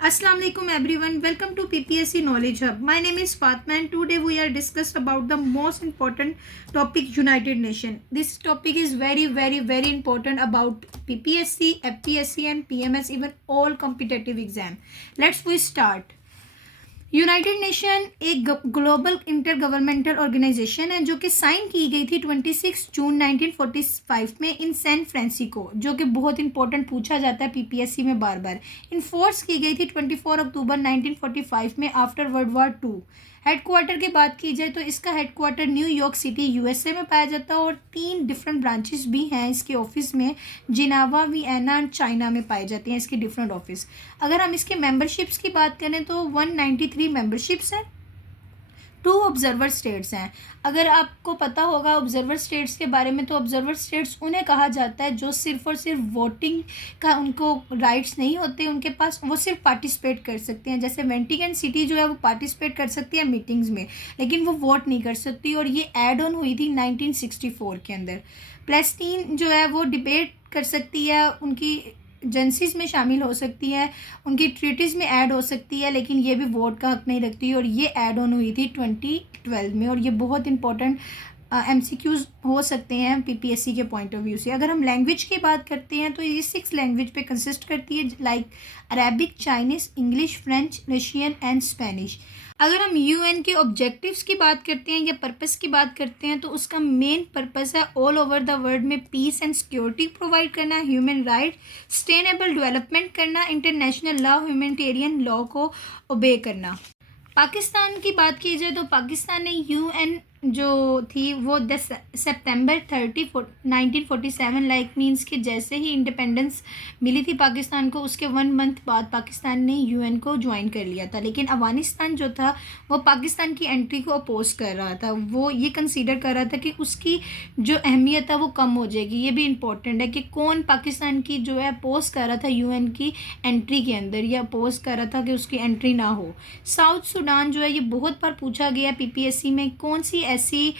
Assalamu alaikum everyone. Welcome to PPSC Knowledge Hub. My name is Fatma and today we are discuss about the most important topic, United Nation. This topic is very important about PPSC, FPSC and PMS, even all competitive exam. We start. United nation एक global inter governmental organisation है जो कि sign की गई थी 26 जून 1945 में इन San Francisco, जो कि बहुत इंपॉर्टेंट पूछा जाता है पीपीएससी में बार बार। इन्फोर्स की गई थी 24 अक्टूबर 1945 में आफ्टर वर्ल्ड वॉर 2। हेडक्वार्टर की बात की जाए तो इसका हेडक्वार्टर न्यूयॉर्क सिटी यूएसए में पाया जाता है और 3 डिफरेंट ब्रांचेस भी हैं इसके ऑफिस में, जिनेवा, वियना एंड चाइना में पाए जाते हैं इसके डिफरेंट ऑफिस। अगर हम इसके मेंबरशिप्स की बात करें तो 193 मेंबरशिप्स हैं, 2 ऑब्जर्वर स्टेट्स हैं। अगर आपको पता होगा ऑब्जर्वर स्टेट्स के बारे में, तो ऑब्जर्वर स्टेट्स उन्हें कहा जाता है जो सिर्फ और सिर्फ वोटिंग का उनको राइट्स नहीं होते उनके पास, वो सिर्फ पार्टिसिपेट कर सकते हैं। जैसे वेटिकन सिटी जो है वो पार्टिसिपेट कर सकती है मीटिंग्स में, लेकिन वो वोट नहीं कर सकती, और ये ऐड ऑन हुई थी 1964 के अंदर। पैलेस्टीन जो है वो डिबेट कर सकती है, उनकी एजेंसीज में शामिल हो सकती है, उनकी ट्रीटीज़ में ऐड हो सकती है, लेकिन ये भी वोट का हक नहीं रखती, और ये ऐड ऑन हुई थी 2012 में। और ये बहुत इंपॉर्टेंट एमसीक्यूज़ हो सकते हैं पीपीएससी के पॉइंट ऑफ व्यू से। अगर हम लैंग्वेज की बात करते हैं तो ये 6 लैंग्वेज पे कंसिस्ट करती है, like Arabic, Chinese, English, French, Russian and Spanish. अगर हम यूएन के ऑब्जेक्टिव्स की बात करते हैं या पर्पस की बात करते हैं तो उसका मेन पर्पस है ऑल ओवर द वर्ल्ड में पीस एंड सिक्योरिटी प्रोवाइड करना, ह्यूमन राइट, सस्टेनेबल डेवलपमेंट करना, इंटरनेशनल लॉ, ह्यूमैनिटेरियन लॉ को ओबे करना। पाकिस्तान की बात की जाए तो पाकिस्तान ने यूएन जो थी वो 10 सितंबर 30 1947 लाइक मीन्स कि जैसे ही इंडिपेंडेंस मिली थी पाकिस्तान को, उसके 1 मंथ बाद पाकिस्तान ने यूएन को ज्वाइन कर लिया था। लेकिन अफगानिस्तान जो था वो पाकिस्तान की एंट्री को अपोज कर रहा था, वो ये कंसीडर कर रहा था कि उसकी जो अहमियत है वो कम हो जाएगी। ये भी इम्पोर्टेंट है कि कौन पाकिस्तान की जो है अपोज कर रहा था यूएन की एंट्री के अंदर, या अपोज कर रहा था कि उसकी एंट्री ना हो। साउथ सूडान जो है ये बहुत बार पूछा गया पीपीएससी में, कौन सी ऐसी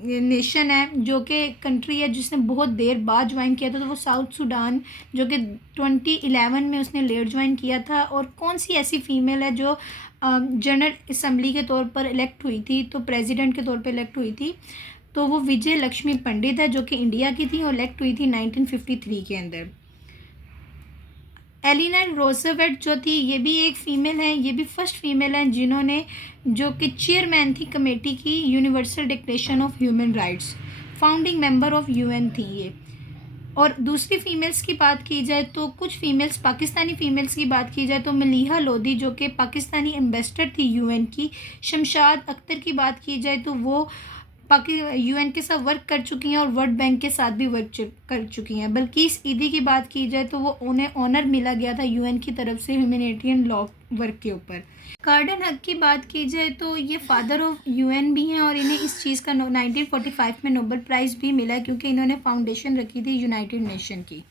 नेशन है जो कि कंट्री है जिसने बहुत देर बाद ज्वाइन किया था, तो वो साउथ सूडान जो कि 2011 में उसने लेट ज्वाइन किया था। और कौन सी ऐसी फीमेल है जो जनरल असम्बली के तौर पर इलेक्ट हुई थी, तो प्रेसिडेंट के तौर पर इलेक्ट हुई थी, तो वो विजय लक्ष्मी पंडित है जो कि इंडिया की थी और इलेक्ट हुई थी 1953 के अंदर। एलिनर रोजवेल्ट जो थी ये भी एक फ़ीमेल है, ये भी फर्स्ट फीमेल हैं जिन्होंने, जो कि चेयरमैन थी कमेटी की universal declaration of human rights, founding member of UN थी ये। और दूसरी फीमेल्स की बात की जाए तो कुछ फीमेल्स, पाकिस्तानी फ़ीमेल्स की बात की जाए तो मलीहा लोधी जो कि पाकिस्तानी एम्बेसडर थी यूएन की। शमशाद अख्तर की बात की जाए तो वो यूएन के साथ वर्क कर चुकी हैं और वर्ल्ड बैंक के साथ भी वर्क कर चुकी हैं। बल्किस ईदी की बात की जाए तो वो उन्हें ऑनर मिला गया था यूएन की तरफ से ह्यूमैनिटेरियन लॉ वर्क के ऊपर। कार्डन हक की बात की जाए तो ये फादर ऑफ यूएन भी हैं और इन्हें इस चीज़ का 1945 में नोबेल प्राइज़ भी मिला क्योंकि इन्होंने फाउंडेशन रखी थी यूनाइटेड नेशन की।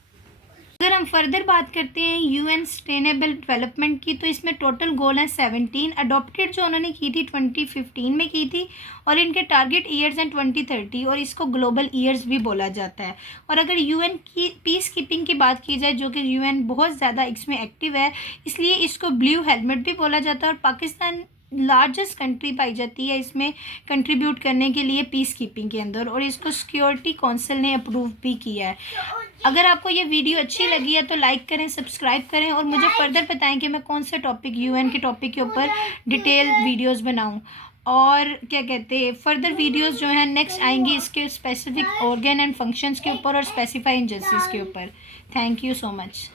अगर हम फर्दर बात करते हैं यूएन सस्टेनेबल डेवलपमेंट की, तो इसमें टोटल गोल हैं 17, अडॉप्टेड जो उन्होंने की थी 2015 में की थी, और इनके टारगेट ईयर्स हैं 2030, और इसको ग्लोबल ईयर्स भी बोला जाता है। और अगर यूएन की पीस कीपिंग की बात की जाए, जो कि यूएन बहुत ज़्यादा इसमें एक्टिव है, इसलिए इसको ब्लू हेलमेट भी बोला जाता है, और पाकिस्तान लार्जेस्ट कंट्री पाई जाती है इसमें कंट्रीब्यूट करने के लिए पीस कीपिंग के अंदर, और इसको सिक्योरिटी काउंसिल ने अप्रूव भी किया है। अगर आपको ये वीडियो अच्छी लगी है तो लाइक करें, सब्सक्राइब करें, और मुझे फर्दर बताएं कि मैं कौन सा टॉपिक यूएन के टॉपिक के ऊपर डिटेल वीडियोस बनाऊं, और क्या कहते हैं फर्दर वीडियोस जो हैं नेक्स्ट आएंगी इसके स्पेसिफिक ऑर्गन एंड फंक्शंस के ऊपर और स्पेसिफाई एजेंसीज के ऊपर। Thank you so much.